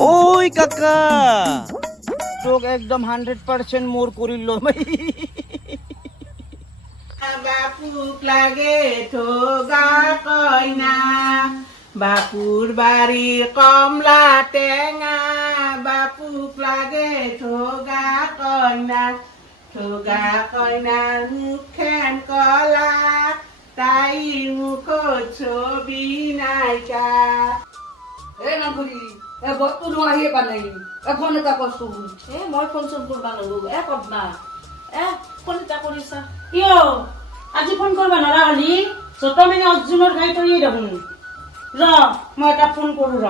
ওই কাকা তোক একদম 100% মোর করিল বাপুক লাগে ঠোগা কইনা বাপুর বাড়ির কমলা টেঙা বাপুক লাগে ঠোগা কইনার মুখেন কলা তাই মুখ ছবি নাইকা না করি বস্তু আহিয়ে পালাই এখন এটা কষ্ট মই ফোন চোন করবা নলো কর না ফোন এটা কৰিছা কিয় আজি ফোন কৰবা নৰা হলি যত মানে অৰ্জুনেৰ গাই তৈৰি দেখুন ৰ মই এটা ফোন কৰো র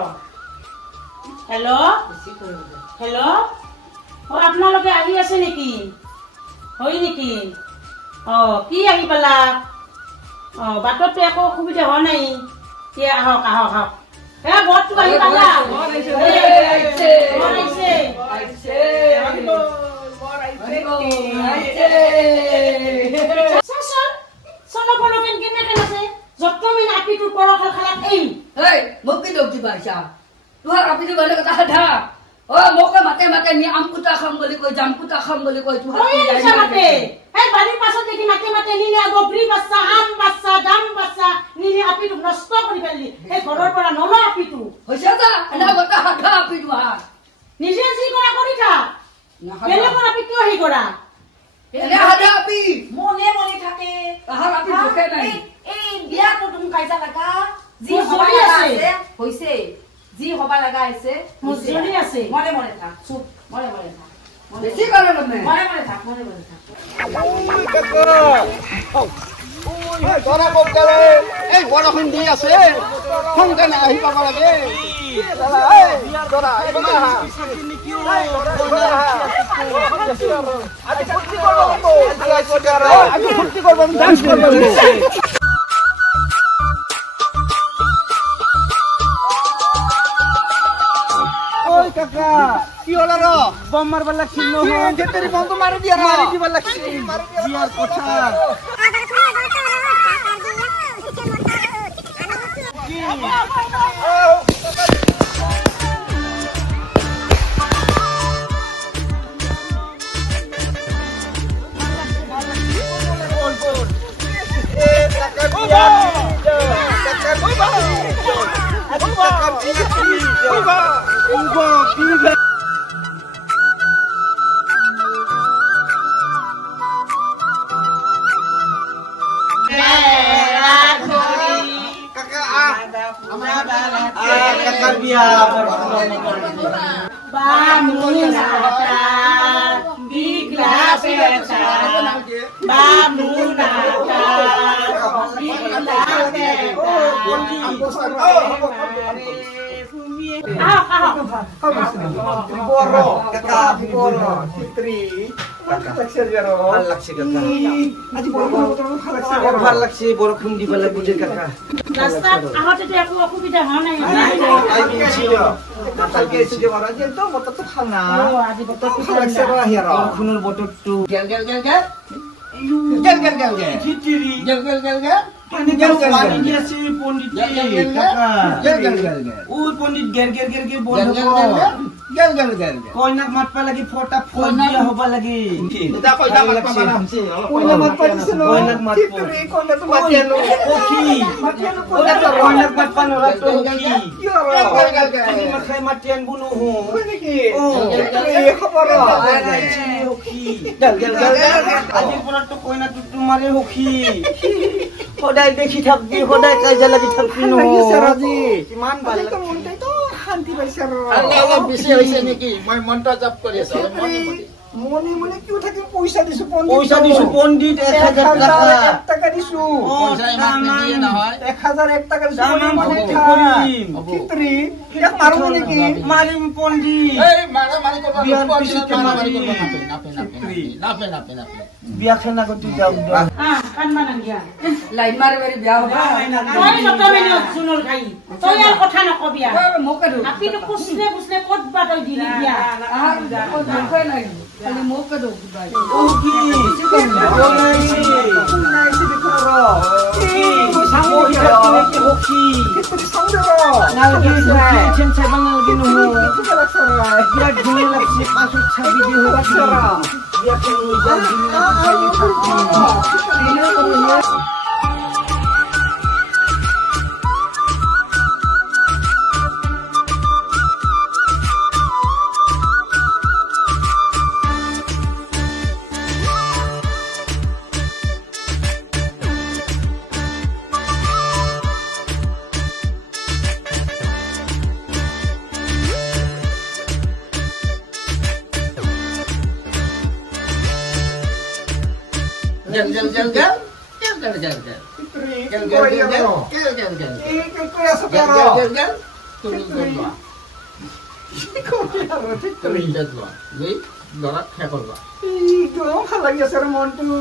হেল্ল' হেল্ল' ও আপোনালোকে আহি আছে নেকি হয় নেকি কি আহি পালা বাটতটো একো অসুবিধা হোৱা নাই কি আহক আহক আহক বৰটো আহি পালা মোক কি দোষ দিবা ইচ্ছা তোহাৰ আপিটো বেলেগ কথা সাধা মোকে মাতে মাতে নি আমকুটা খাম বুলি কৈ জামকুটা খাম বুলি কৈ বাড়ির পাশত দেখি মাতে মাতে নিলে বগরি বাচ্চা আম বাচ্চা জাম বাচ্চা নিলে আপিটো নষ্ট কৰি পেলি এই ঘৰৰ পৰা নল আপিটো হৈছে যা এনা বটা সাধা আপিটো নিজে যি কৰা কৰি থাক বেলেগৰ আপি কিয় হেৰি কৰা এনে সাধা আপি মনে মনে থাকে তাহাৰ আপি দুখে নাই এই বিয়া কুটুম কাইজা লাগা যি হবা লাগা আছে হৈছে যি হবা লাগা আছে মুজৰি আছে মনে মনে থাক চুপ মনে মনে থাক বেছি কৰে মানে মনে মনে থাক মনে মনে থাক ধৰা কবলে এই বৰষুণ দি আছে সোনকালে আহি পাব লাগে কাকা কি হল র বম মারবার লাগছিল নহয় বম তো মারি দিয়া মারি দিবার লাগছিল বিয়ার কথা kakak biar Bamunata bigla pecha Bamunata bigla Boro, kakak Boro, Fitri, ভাল লাগছে কাকা আজি ভাল লাগছে বৰষুণ দিব লাগিব যে কাকা রাস্তাত আহতে একো অসুবিধা হয় নাই ছিল কালকে এসে যে মারা যে তো বতর তো খানা আজি বতর ভাল লাগছে রা হিয়ার বৰষুণৰ বতৰটো গেল গেল গেল গেল গেল গেল গেল গেল খিচিৰি গেল গেল গেল গেল পানি গেল গেল পানি দিছে পণ্ডিত কাকা গেল গেল গেল গেল ওই পণ্ডিত গেল গেল গেল গেল বন্ধ কর গেল গেল গেল কইনাক মাতপা লাগি ফটা ফট দিয়া হবা লাগি এটা কইনা মাতপা মারামছে কইনা মাতপা দিছে ন কইনাক মাতপা কইনা তো মাতিয়ানো ওকি মাতিয়ানো কইনা তো কইনাক মাতপা নরা তো ওকি কি হলো গেল গেল গেল তুমি মাখাই মাতিয়ান বুনো হো কইনা কি ও এই খবর আইছি ওকি গেল গেল গেল আজি পরা তো কইনা তো তোমারে ওকি সদায় দেখি থাকবি সদায় কাজা লাগি থাকবি ন সারাজি কিমান ভাল লাগে মনটাই তো শান্তি পাইছে আৰু আল্লাহ বেছি হৈছে নেকি মই মন্ত্ৰ জাপ কৰি আছো মনে মনে কিয় থাকিম পইচা দিছো পণ্ডিত 1000 টাকা দিছো পইচা ইমান নিদিয়ে নহয় 1001 টাকা দিছো মনে কৰিম ফিত্ৰি এক মাৰো নেকি মাৰিম পণ্ডিত এই মাৰা মাৰি কৰবা বিয়াৰ পিছত মাৰি কৰবা নাপে নাপে বিয়া খানা গতি যাও কানবা নাগিয়া লাইন মাৰি মাৰি বিয়া হ'ব তই যত মানে অৰ্জুনৰ গাই তই আর কথা নকবিয়া মোকে দো আপিটো পুছলে পুছলে কত বা তই দিলি বিয়া দুখে নাই খালি মোকে দো ভাই ও কি 상호 이렇게 혹시 날기 chen sabang 날기 no biar gini laksi masuk sabi di hura biar keluar gini kayu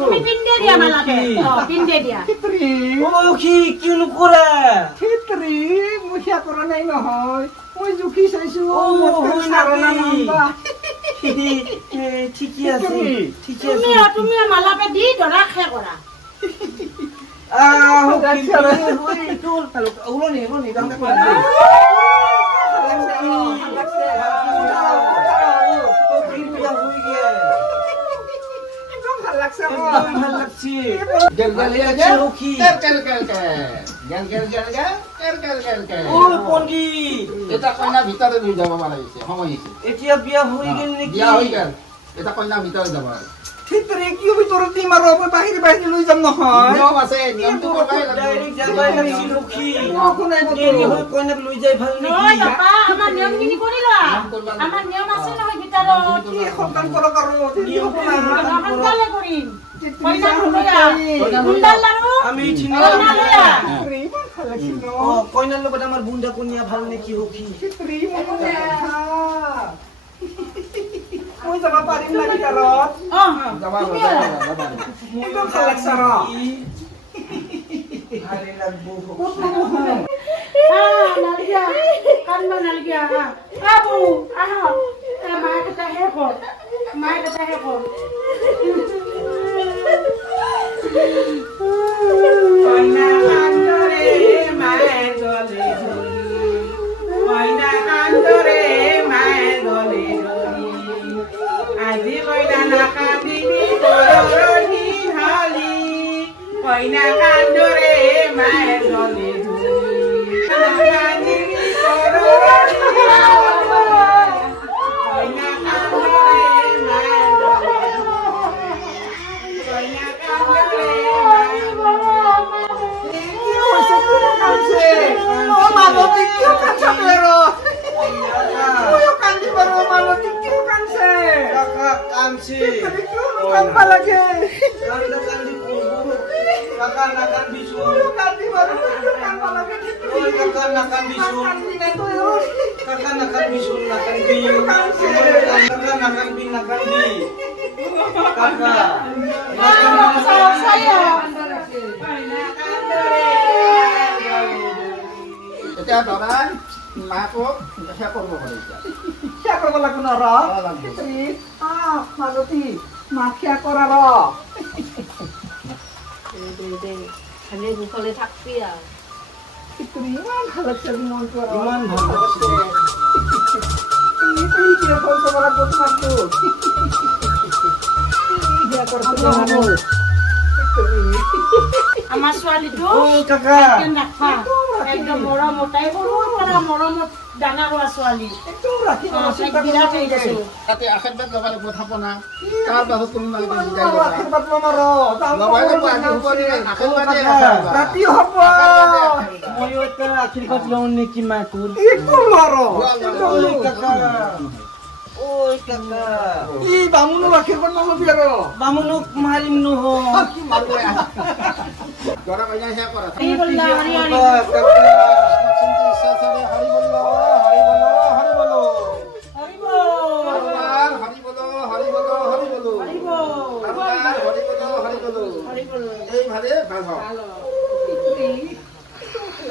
তুমি পিন্দে দিয়া মালাকে পিন্দে দিয়া Oh, কি নকৰা মুখিয়া কৰা নাই নহয় মই জুখি চাইছো ঠিকে আছে ঠিকে তুমি আছে তুমি মালাকে দি দৰা খে কৰা এতিয়া বিয়া হৈ গেল নেকি কিয় ভিতৰত দিম আৰু মই বাহিৰে বাহিৰে লৈ যাম নহয় ডাইৰেক্ট যাবাই লাগিছিল ৰখি দেৰি হৈ কইনাক লৈ যাই ভাল নহয় নেকি বাপা আমাৰ নিয়ম খিনি কৰি লোৱা আমাৰ নিয়ম আছে নহয় ভিতৰত কি সন্তান কৰক আৰু দেৰি হ'ব না। সোনকালে কৰিম কইনা লৈ কুণ্ডাল লাৰু আমি কইনা লৈ আহ। ইমান ভাল লাগিছিল ন। কইনাৰ লগত আমাৰ বুন্দা কনিয়া ভাল নেকি ৰখি খিচিৰি মনত ৰাখা। মই যাব পাৰিম না ভিতৰত একদম ভাল লাগছে আৰু ভালে লাগবো নালগিয়া কান্দবা নালগিয়া বাবু আহ মায়ে কথা হে কৰ মায়ে কথা হে কৰ কইনা কান্দরে মায়ে গলে ধরি কইনা কান্দরে মায়ে গলে ধরি আজি কইনা নাকান্দিবি বড় দিন হলি কইনা কান্দরে মায়ে গলে ধরি নাকান্দিবি বড় দিন হলি কইনা কান্দরে মায়ে গলে ধরি কইনা কান্দরে মায়ে মালতী কিয় কান্দছা বেৰো ময়ো কান্দিব আৰু মালতী কিয় কান্দছে কাকা কামছে কিয় কান্দবা লাগে কান্দা কান্দি করবো কাকা না কান্দিছো ময়ো কান্দিব আৰু কিয় কান্দবা লাগে ওই কাকা না কান্দিছো কান্দি নাই তই কাকা না কান্দিছো না কান্দি কাকা না কান্দি না কান্দি কাকা এতিয়া দৰাই মাকক সেয়া কৰিব পাৰে এতিয়া সেয়া কৰিব লাগিব ন ৰ মালতী মাক সেয়া কৰা ৰ খালি ভোকলে থাকবি আৰু তুমি ইমান ভাল লাগছে মনটো আৰু ইমান ভাল লাগছে তুমি কিয় ফোন কৰিব লাগিব তোমাকতো সেয়া কৰিব আমাৰ ছোৱালীটো ও কাকা একদম ৰাখবা একদম মৰমত তাই সৰুৰ পৰা মৰমত ডাঙৰ হোৱা ছোৱালী একদম ৰাখিব তাইক বিৰাট হৈ গৈছো তাতে আশীৰ্বাদ ল'ব লাগিব থাপনা তাৰ পাছত তুমি মালিকে বুজাই আৰু দিবা আশীৰ্বাদ ল'ম আৰু ল'বই লাগিব আজি উপৰি আশীৰ্বাদে ৰাতি হ'ব ময়ো এটা আশীৰ্বাদ লওঁ নেকি মাকুৰ একদম লৰ ওই কাকা ওই কাকা ই বামুণো আশীৰ্বাদ নলবি আৰু বামুণক মাৰিম নহয় কি মাৰিব দৰা কইনা সেয়া কৰা এই বললা হৰি হৰি চিন্তি ইচ্ছা চাৰে হৰি বলো হৰি বলো হৰি বলো হৰি বল আল্লাহৰ হৰি বলো হৰি বলো হৰি বলো হৰি বল আল্লাহৰ হৰি বলো হৰি বলো হৰি বল এই ভালে ভাল হওক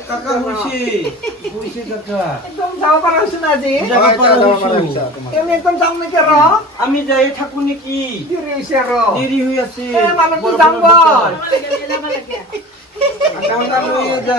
কাকা হৈছে কাকা একদম যাব পৰা হৈছো না আজি যাব পৰা হৈছো আমি একদম যাম নেকি আৰু আমি যাই থাকো নেকি দেৰি হৈছে আৰু দেৰি হৈ আছে মানুহটো যাম গ'ল আটা লইয়ে যা